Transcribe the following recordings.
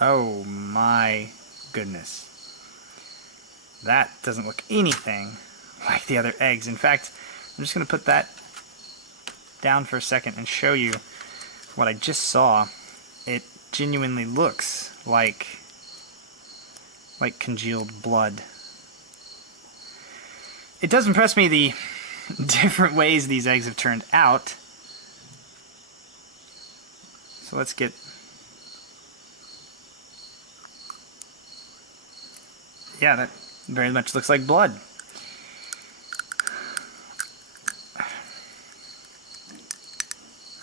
Oh my goodness. That doesn't look anything like the other eggs. In fact, I'm just going to put that down for a second and show you what I just saw. It genuinely looks like congealed blood. It does impress me the different ways these eggs have turned out. So let's get... Yeah, that very much looks like blood.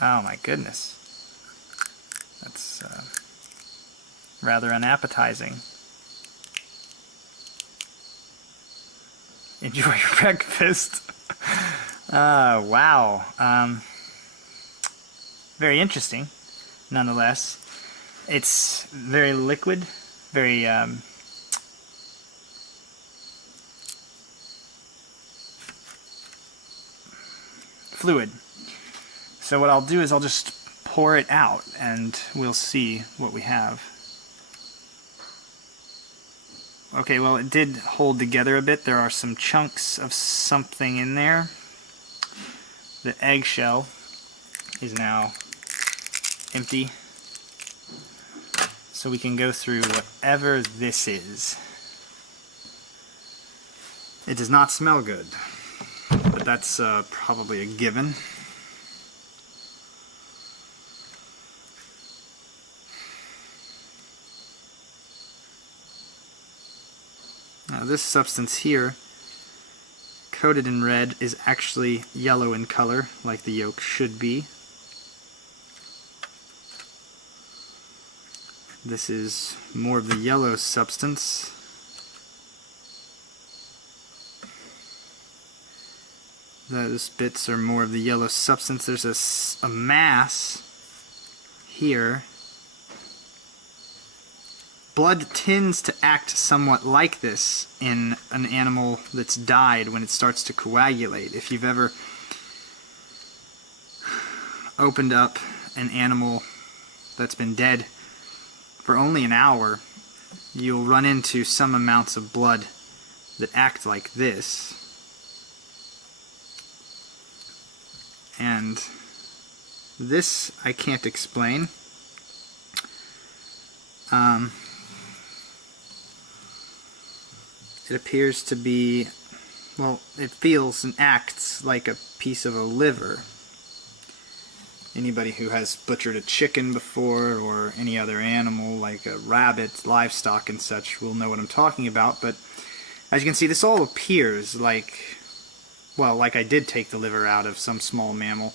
Oh my goodness. That's rather unappetizing. Enjoy your breakfast. Wow. Very interesting, nonetheless. It's very liquid, very fluid. So what I'll do is I'll just pour it out and we'll see what we have. Okay, well, it did hold together a bit. There are some chunks of something in there. The eggshell is now empty. So we can go through whatever this is. It does not smell good, but that's probably a given. Now this substance here, coated in red, is actually yellow in color, like the yolk should be. This is more of the yellow substance. Those bits are more of the yellow substance. There's a mass here. Blood tends to act somewhat like this in an animal that's died when it starts to coagulate. If you've ever opened up an animal that's been dead for only an hour, you'll run into some amounts of blood that act like this. And this I can't explain. It appears to be, well, it feels and acts like a piece of a liver. Anybody who has butchered a chicken before, or any other animal like a rabbit, livestock and such, will know what I'm talking about. But as you can see, this all appears like, well, like I did take the liver out of some small mammal,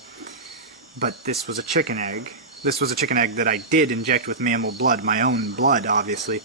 but this was a chicken egg. This was a chicken egg that I did inject with mammal blood, my own blood, obviously.